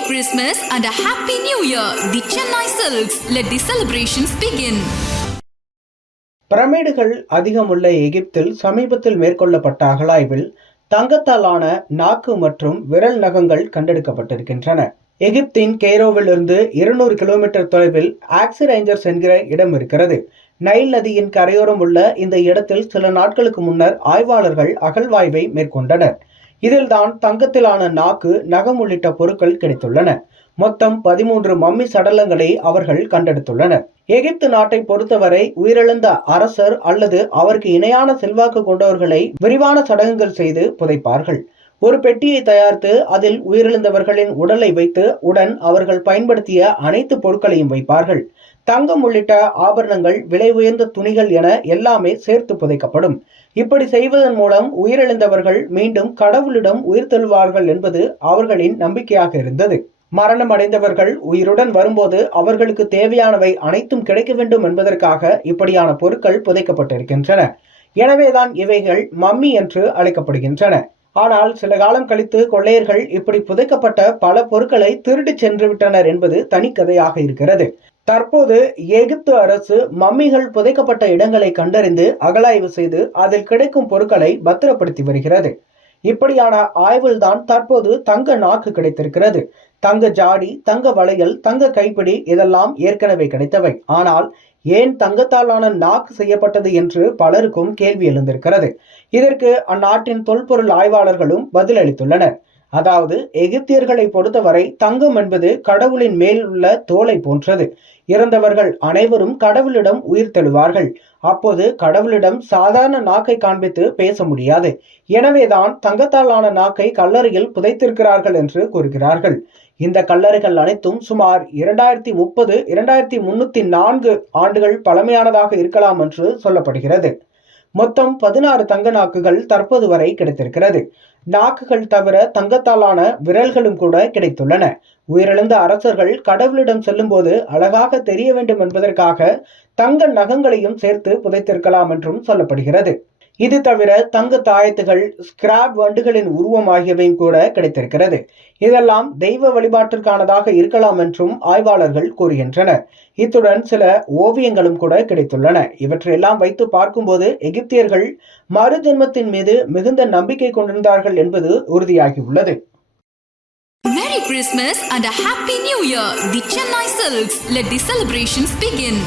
Merry Christmas and a Happy New Year. The Chennai Silks. Let the celebrations begin. பிரமிடுகள் அதிகமுள்ள எகிப்தில் சமீபத்தில் மேற்கொள்ளப்பட்ட அகழாய்வில் தங்கத்தாலான நாக்கு மற்றும் விரல் நகங்கள் கண்டெடுக்கப்பட்டிருக்கின்றன. எகிப்தின் கெய்ரோவில் இருந்து 200 கிலோமீட்டர் தொலைவில் ஆக்சி ரேஞ்சர்ஸ் என்கிற இடம் இருக்கிறது. நைல் நதியின் கரையோரம் உள்ள இந்த இடத்தில் சில நாட்களுக்கு முன்னர் ஆய்வாளர்கள் அகழ்வாய்வை மேற்கொண்டனர். இதில்தான் தங்கத்திலான நாக்கு, நகம் உள்ளிட்ட பொருட்கள் கிடைத்துள்ளன. மொத்தம் 13 மம்மி சடலங்களை அவர்கள் கண்டெடுத்துள்ளனர். எகிப்து நாட்டை பொறுத்தவரை உயிரிழந்த அரசர் அல்லது அவருக்கு இணையான செல்வாக்கு கொண்டவர்களை விரிவான சடங்குகள் செய்து புதைப்பார்கள். ஒரு பெட்டியை தயாரித்து அதில் உயிரிழந்தவர்களின் உடலை வைத்து உடன் அவர்கள் பயன்படுத்திய அனைத்து பொருட்களையும் வைப்பார்கள். தங்கம் உள்ளிட்ட ஆபரணங்கள், விலை உயர்ந்த துணிகள் என எல்லாமே சேர்த்து புதைக்கப்படும். இப்படி செய்வதன் மூலம் உயிரிழந்தவர்கள் மீண்டும் கடவுளிடம் உயிர் தெழுவார்கள் என்பது அவர்களின் நம்பிக்கையாக இருந்தது. மரணம் அடைந்தவர்கள் உயிருடன் வரும்போது அவர்களுக்கு தேவையானவை அனைத்தும் கிடைக்க வேண்டும் என்பதற்காக இப்படியான பொருட்கள் புதைக்கப்பட்டிருக்கின்றன. எனவேதான் இவைகள் மம்மி என்று அழைக்கப்படுகின்றன. ஆனால் சில காலம் கழித்து கொள்ளையர்கள் இப்படி புதைக்கப்பட்ட பல பொருட்களை திருடி சென்று விட்டனர் என்பது தனிக்கதையாக இருக்கிறது. தற்போது எகிப்து அரசு மம்மிகள் புதைக்கப்பட்ட இடங்களை கண்டறிந்து அகழாய்வு செய்து அதில் கிடைக்கும் பொருட்களை பத்திரப்படுத்தி வருகிறது. இப்படியான ஆய்வில் தான் தற்போது தங்க நாக்கு கிடைத்திருக்கிறது. தங்க ஜாடி, தங்க வளையல், தங்க கைப்பிடி இதெல்லாம் ஏற்கனவே கிடைத்தவை. ஆனால் ஏன் தங்கத்தாலான நாக்கு செய்யப்பட்டது என்று பலருக்கும் கேள்வி எழுந்திருக்கிறது. இதற்கு அந்நாட்டின் தொல்பொருள் ஆய்வாளர்களும் பதிலளித்துள்ளனர். அதாவது, எகிப்தியர்களை பொறுத்தவரை தங்கம் என்பது கடவுளின் மேல் உள்ள தோலை போன்றது. இறந்தவர்கள் அனைவரும் கடவுளிடம் உயிர் தெழுவார்கள். அப்போது கடவுளிடம் சாதாரண நாக்கை காண்பித்து பேச முடியாது. எனவேதான் தங்கத்தாலான நாக்கை கல்லறையில் புதைத்திருக்கிறார்கள் என்று கூறுகிறார்கள். இந்த கல்லறைகள் அனைத்தும் சுமார் 2304 ஆண்டுகள் பழமையானதாக இருக்கலாம் என்று சொல்லப்படுகிறது. மொத்தம் 16 தங்க நாக்குகள் தற்போது வரை கிடைத்திருக்கிறது. நாக்குகள் தவிர தங்கத்தாலான விரல்களும் கூட கிடைத்துள்ளன. உயிரிழந்த அரசர்கள் கடவுளிடம் செல்லும் போது அழகாக தெரிய வேண்டும் என்பதற்காக தங்க நகங்களையும் சேர்த்து புதைத்திருக்கலாம் என்றும் சொல்லப்படுகிறது. இது தவிர தங்க தாயத்துகள், ஸ்கிராப் வண்டுகளின் உருவம் ஆகியவையும் கூட கிடைத்திருக்கிறது. இதெல்லாம் தெய்வ வழிபாட்டிற்கானதாக இருக்கலாம் என்றும் ஆய்வாளர்கள் கூறுகின்றனர். இத்துடன் சில ஓவியங்களும் கூட கிடைத்துள்ளன. இவற்றையெல்லாம் வைத்து பார்க்கும்போது எகிப்தியர்கள் மறு ஜென்மத்தின் மீது மிகுந்த நம்பிக்கை கொண்டிருந்தார்கள் என்பது உறுதியாகியுள்ளது. Merry Christmas and a Happy New Year. The Chennai Silks. Let the celebrations begin.